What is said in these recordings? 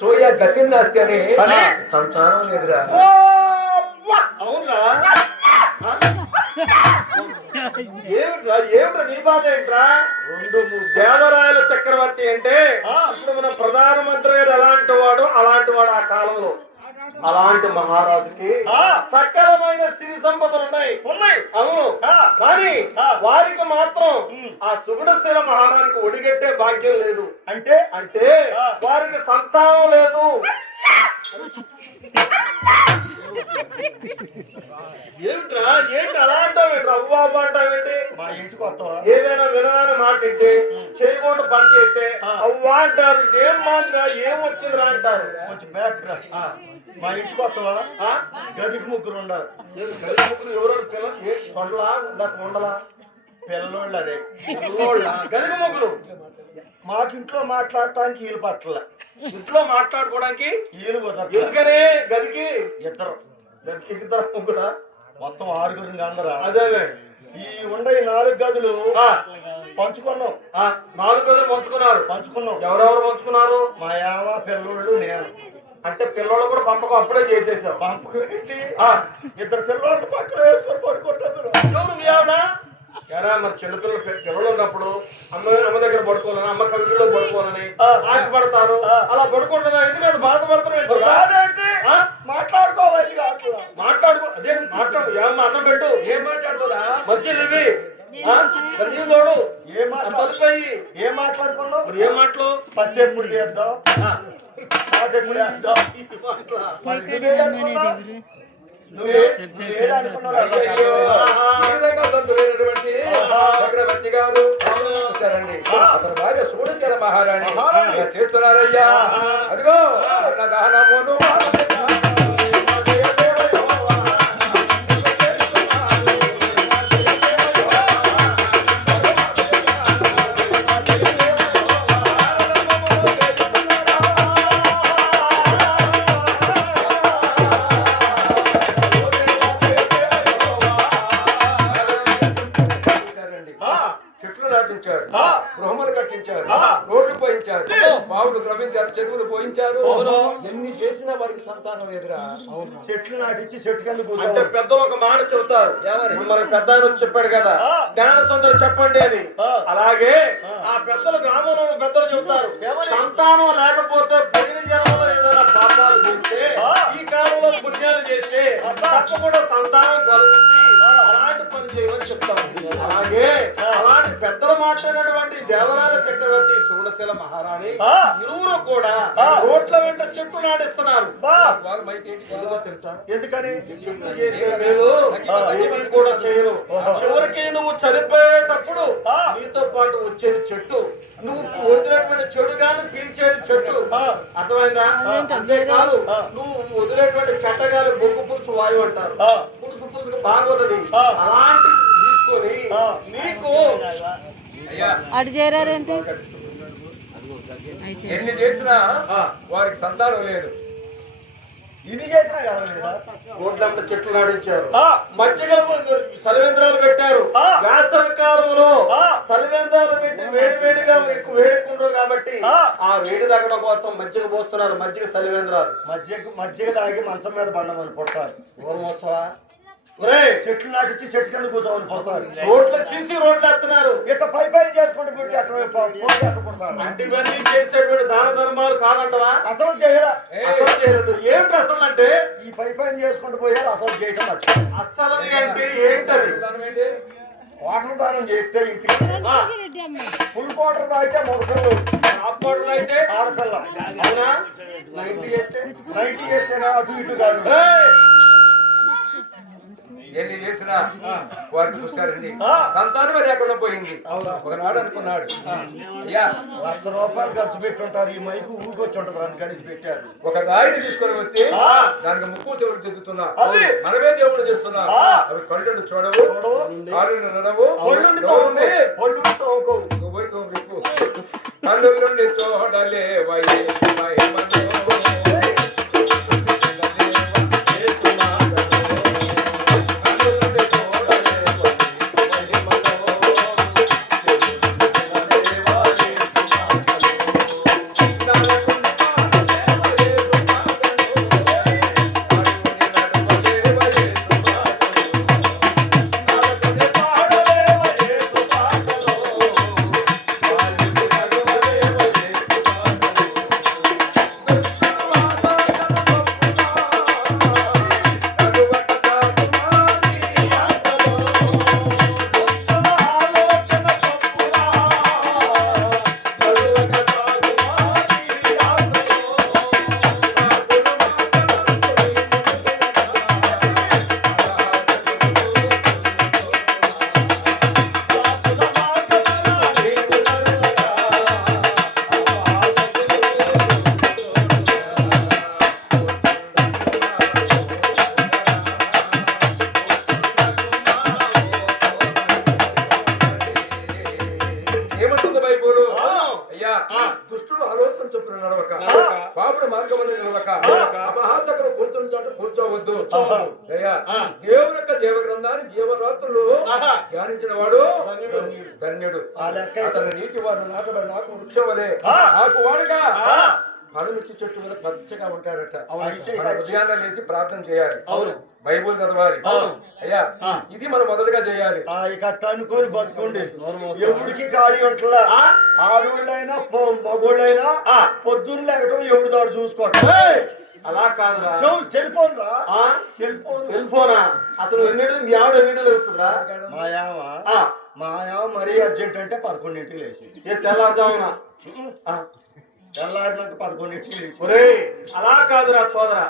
Soya గతిని నాస్తి అని సంతానం లేదురా. అవునా? ఏమిట్రా ఏమిట్రా నీ బాధ ఏంట్రా? దేవరాయల చక్రవర్తి అంటే ఇప్పుడు మన ప్రధానమంత్రి గారు ఎలాంటి వాడు ఆ కాలంలో అలాంటి మహారాజుకి సకలమైన సిరి సంపదలు ఉన్నాయి. అవును, కానీ వారికి మాత్రం ఆ సుగుణశీల మహారాజుకి ఒడిగట్టే భాగ్యం లేదు. అంటే వారికి సంతానం లేదు. ఏమిట్రా ఏంటి అలా అంటావేంటి? అవ్వ అవ్వ అంటావేంటి? మా ఇంటికి వస్తావా? ఏదైనా వినగానే మాట ఇంటే చేయకుండా పని చేస్తే అవ్వ అంటారు. ఇదేం మాత్రం ఏం వచ్చిందిరా అంటారు. కొంచెం బ్యాక్ రా. మా ఇంటికి వస్తావా? గదికి ముగ్గురు ఉండాలి. గదికి ముగ్గురు ఎవరో కొండలా ఉండలా పిల్లోళ్ళ అదే పిల్లోళ్ళ గదికి ముగ్గురు. మాకు ఇంట్లో మాట్లాడటానికి వీలు పట్ల, ఇంట్లో మాట్లాడుకోవడానికి వీలు కుదరదు. ఎందుకని గదికి ఇద్దరు ముగ్గురా మొత్తం 6 అందరా? అదే ఈ ఉండే 4 గదులు పంచుకున్నాం. 4 గదులు పంచుకున్నాం. ఎవరెవరు పంచుకున్నారు? మా యావ పిల్లోళ్ళు నేను. అంటే పిల్లలు కూడా పంపకం అప్పుడే చేసేసారు. పంపకం ఏంటి? 2 పిల్లలు పక్కన వేసుకొని పడుకుంటారు. ఎరా మరి పిల్లలు ఉన్నప్పుడు అమ్మ దగ్గర పడుకోవాలని, అమ్మ కవిలో పడుకోవాలని ఆశపడతారు. అలా పడుకుంటున్నా ఎందుకంటే బాధపడతారు. మాట్లాడుకో అదే మాట్లాడు. ఏమన్నా అన్నం పెట్టు. ఏం మాట్లాడుతుందా? మంచిలు ఇవి తోడు. ఏం మాట్లాడుకున్నావు? ఏం మాటలు? పత్తి ఎప్పుడు చేద్దాం, ఎప్పుడు వేద్దాం. చక్రవర్తి గారు చూసారండి, అతని భార్య సూడచేర మహారాణి చేస్తున్నారయ్యా. అదిగో దానమును గృహములు కట్టించారు, రోడ్లు పోయించారు, బావులు ద్రవించారు, చెరువులు పోయించారు. ఎన్ని చేసినా వారికి సంతానం ఎదురా. చెట్లు నాటించి చెట్టు కింద అంటే పెద్దలు ఒక మాట చెబుతారు. మనకి పెద్ద చెప్పాడు కదా జ్ఞాన సుందరం చెప్పండి అని. అలాగే ఆ పెద్దలు గ్రామంలో పెద్దలు చెబుతారు సంతానం లేకపోతే పోయిన జన్మలో ఏదైనా పాపాలు చేస్తే, ఈ కాలంలో పుణ్యాలు చేస్తే తప్పకుండా సంతానం కలుగుతుంది. అలాంటి పని చేయమని చెప్తాం. అలాగే అలాంటి పెద్దలు మాట్లాడినటువంటి దేవరాల చక్రవర్తి సుగుణశీల మహారాణి ఇరువురు కూడా రోడ్ల వెంట చెట్టు నాటిస్తున్నారు. తెలుసా ఎందుకని? చెట్టు చేసే మేలు కూడా చేయను. చివరికి నువ్వు చనిపోయేటప్పుడు నీతో పాటు వచ్చేది చెట్టు, నువ్వు వదిలేటువంటి చెడు గాని పీల్చేది చెట్టు. అర్థమైందా? అంతేకాదు నువ్వు వదిలేటువంటి చెట్టగాలి బొగ్గు పులుసు వాయువు అంటారు. పులుసుకు బాగోతుంది. అలాంటి తీసుకొని నీకు అటు చేరారంటే ఎన్ని చేసినా వారికి సంతానం లేదు. ఇన్ని చేసినా కదలేదా? రోడ్లంతా చెట్లు నాటించారు, మధ్యగల సలివేంద్రాలు పెట్టారు. వేసవి కాలంలో సలివేంద్రాలు పెట్టి వేడిగా ఎక్కువ వేడుకుంటారు కాబట్టి ఆ వేడి తగ్గడం కోసం మజ్జిగ పోస్తున్నారు. మజ్జిగ సలివేంద్రాలు. మజ్జిగ తాగి మంచం మీద బండమని కొడతారు. ఓర్మోత్సవా చెట్లు నాటించి చెట్టు కింద కూర్చోమని పోతారు. రోడ్లు సీసీ రోడ్లు ఎత్తున్నారు. ఇట్లా పై చేసుకుంటూ పెట్టి అట్టబడతారు. అంటే ఇవన్నీ చేసేటువంటి దాన ధర్మాలు కాదంటవా? అసలు చేయలేదు. ఏమిటి అసలు అంటే ఈ పై చేసుకుంటూ పోయారు. అసలు చేయటం అసలు అంటే ఏంటది? వాటర్ దానం చేస్తే ఇంటికి ఫుల్ క్వార్టర్ తాగితే మగ పిల్లలు, హాఫ్ క్వార్టర్ తాగితే ఆడపిల్ల. అవునా? 90 చేస్తేనా అటు ఇటు కాదు. ఎన్ని చేసినా వారికి చూశారండి సంతానం లేకుండా పోయింది. ఒకనాడు అనుకున్నాడు, అయ్యా 100 రూపాయలు ఖర్చు పెట్టుంటారు, ఈ మైకు ఊరికొచ్చి ఉంటుంది అందుకని పెట్టారు. ఒక రాయిని తీసుకొని వచ్చి దానికి ముక్కు చెవులు దిద్దుతున్నా, మనమే దేవుడు చేస్తున్నా. అవి కళ్ళు చూడవు, కాళ్ళు నడవు, కళ్ళు నుండి చూడలే ఏమంటుంది బైబుల్? అయ్యా దుష్టుడు ఆలోచన చొప్పున నడవక పాపుడు మార్గమున నిలవక అపహాసకులు కూర్చుని చోట కూర్చోవద్దు. అయ్యా దేవుని యొక్క జీవ గ్రంథాన్ని జీవరాత్రులు ధ్యానించిన వాడు ధన్యుడు. అతను నీటి వాడు నాటబడి నాకు వృక్షం వలె నాకు వాడుగా పడమిచ్చి చెట్టు మీద పచ్చగా ఉంటాడట. మన ఉదయాన్నే లేచి ప్రార్థన చేయాలి, బైబుల్ చదవాలి. అయ్యా ఇది మనం మొదటగా చేయాలి. కట్ట అనుకోని బతుకోండి. ఎవరికి ఖాళీ ఉంటలా. ఆడోళ్ళైనా మగోళ్ళైనా పొద్దున్న లేకటం ఎవడు దాడు చూసుకోవటం. అలా కాదురా, సెల్ ఫోన్ రా. సెల్ ఫోనా? అసలు మీ ఆవిడ ఎన్నింటిలో వస్తుందిరా? మాయావ మరీ అర్జెంట్ అంటే 11ంటికి లేచి తెల్లారుజామున తెల్లారినాక 11ంటికి లేచి. ఒరే అలా కాదురా సోదరా,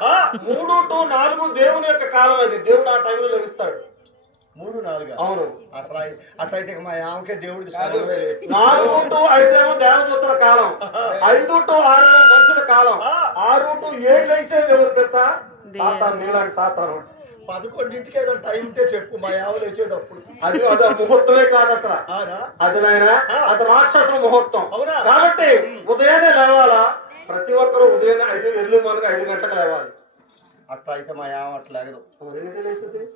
3 to 4 దేవుని యొక్క కాలం అది. దేవుడు ఆ టైంలో లభిస్తాడు. 3, 4 అవును. అసలు అట్లయితే మా ఆమెకే దేవుడికి 4 to 5 ఏమో దేవదూతల కాలం, 5 to 6 ఏమో మనుషుల కాలం, 6 to 7 వేసేది ఎవరు తెలుసా? సాతాను, నీలాంటి సాతాను. 11ంటికి ఏదో టైం ఉంటే చెప్పు, మా ఆవులు వచ్చేటప్పుడు. అది ముహూర్తమే కాదు అసలు. అది నాయనా అది రాక్షసుల ముహూర్తం. కాబట్టి ఉదయాన్నే లేవాలా? ప్రతి ఒక్కరు ఉదయాన్నే 5 గంటలకు లేవాలి. అట్లా అయితే మా ఆమె అట్లా లేగదు.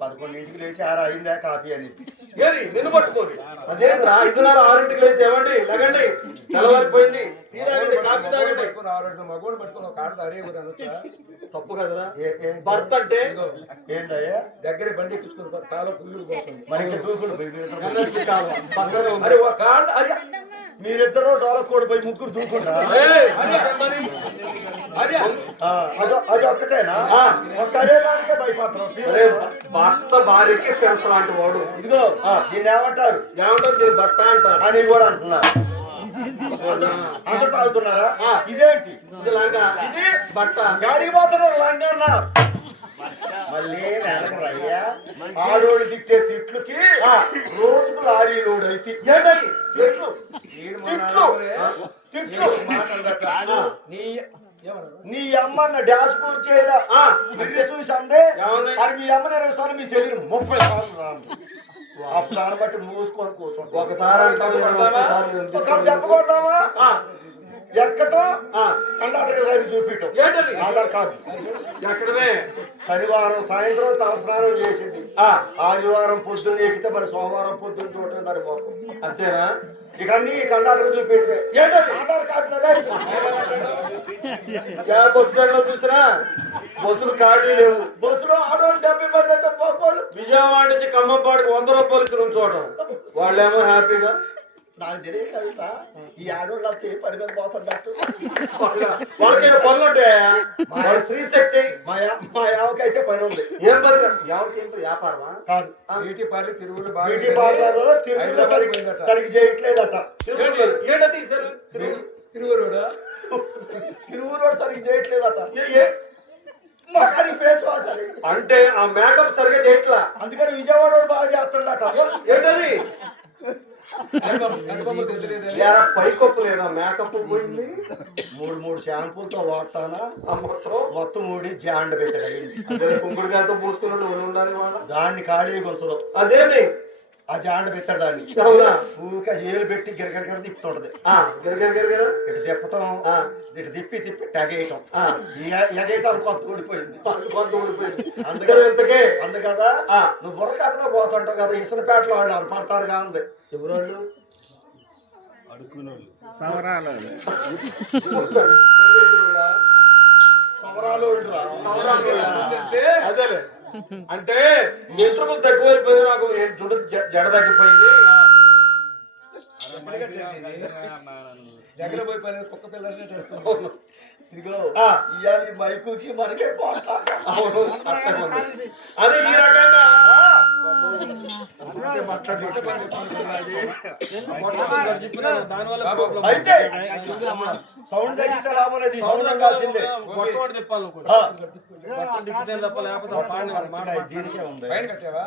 11ంటికి లేచి 6 అయిందా కాఫీ అని ఏది నిన్ను పట్టుకోండి. అదేంట్రా 5:30, 6ంటికి లేచి ఏమండి లగండి, తెల్లవారిపోయింది, టీ తాగండి, కాఫీ తాగండి. మగోడు పట్టుకుని కాదు అరే తప్పు కదరా. భర్త అంటే ఏంటయ్యా దగ్గర బండి ఎక్కించుకుని కాలం ఫుల్లు పోతుంది. మరి దూకులు పక్కనే ఉంది. అరే ఒక కాదు అరే మీరిద్దరూ డోలకోడి పోయి ముగ్గురు దూకుంటా. అది ఒక్కటేనా? ఒక్కడే దానికే భయపడతాం. భర్త భార్యకి శిరస్సు లాంటి వాడు. ఇదిగో దీన్ని ఏమంటారు? దీని భర్త అంటారు అని కూడా అంటున్నారు. అందరూ తాగుతున్నారా? ఇదేంటి? ఇది లంగా, ఇది బట్ట. గాడికి పోతున్నారు లంగా అన్నారు. మళ్ళీ నెలకరయ్యా ఆడోళ్ళు తిట్టే తిట్లుకి రోజుకు లారీ లోడ్ అయితే తిట్లు తిట్లు నీ అమ్మన్న డాష్ పూర్ చేయదా చూసి అందే. మరి మీ అమ్మ నేను మీ చెల్లిని 30 సార్లు రాను. అప్పుడు దాన్ని బట్టి మూసుకొని కూర్చోండి. ఒకసారి దెబ్బ కొడదామా? ఎక్కటో కండక్టర్ గారికి చూపించటం. ఏంటది? ఆధార్ కార్డు. ఎక్కడమే శనివారం సాయంత్రం తలస్నానం చేసింది, ఆదివారం పొద్దున్న ఎక్కితే మరి సోమవారం పొద్దున్న చూడటం దాని మొత్తం అంతేనా? ఇక అన్ని కండక్టర్ చూపించే. ఏంటది? ఆధార్ కార్డు బస్ స్టాండ్ లో చూసినా బస్సులు ఖాళీ లేవు. బస్సులో ఆడవాళ్ళు 70 మంది అయితే పోకోళ్ళు. విజయవాడ నుంచి ఖమ్మంపాడికి 100 రూపాయలు ఇచ్చిన చోట వాళ్ళేమో హ్యాపీగా. నాకు తెలియ కవిత ఈ ఆడవాళ్ళు అంతే పని మీద పోతున్నట్టు. వాళ్ళకి పనులు ఉంటాయా? ఫ్రీ శక్తి. మా యావకైతే పని ఉంది. ఏం పని? ఎవరికి వ్యాపారమా కాదు, బ్యూటీ పార్లర్ తిరుగుడు బ్యూటీ పార్లర్ తిరుగులో సరిగ్గా చేయట్లేదట. ఏంటది? తిరుగురుడా తిరుగులో సరిగ్గా చేయట్లేదట. మాకు ఫేస్ వాష్ అని అంటే ఆ మేకప్ సరిగ్గా చేయట్లా, అందుకని విజయవాడ బాగా చేస్తుండట. ఏంటది? పైకొప్పు లేదా? మేకప్ పోయింది. 3 షాంపూలతో వాడతానా మొత్తం 3 జాండ పెట్టాడు. కుంకుడుకాయలతో పూసుకున్నట్టు ఉండాలి వాళ్ళ. దాన్ని ఖాళీ కొంచదు. అదేమి ఆ జాండ పెట్టాడు దాన్ని. ఊరికే ఏలు పెట్టి గిరగిర తిప్పుతుంటది. ఇటు తిప్పటం, ఇటు తిప్పి టగేయటం. ఎగేయటానికి కొత్త ఊడిపోయింది. అందుకదా నువ్వు బుర్రకథలో పోతుంటావు కదా. ఇసునపేటలో వాళ్ళు అది పడతారుగా ఉంది. ఎవరోళ్ళు? సవరాలు అదేలే. అంటే మిత్రులు తక్కువైపోయింది, నాకు జుడు జడ తగ్గిపోయింది. దగ్గర పోయి పని కుక్క పిల్లలు ఇదిగో ఆ. ఇవాళ ఈ మైకుకి మనకే పోట్లాట. అవును, అట్టే ఉంది. అదే ఈ రకంగా అయితే సౌండ్ తగ్గితే లాభం లేదు, ఈ సౌండ్ తగ్గాల్సిందే. దీనికే ఉంది పైన కట్టావా?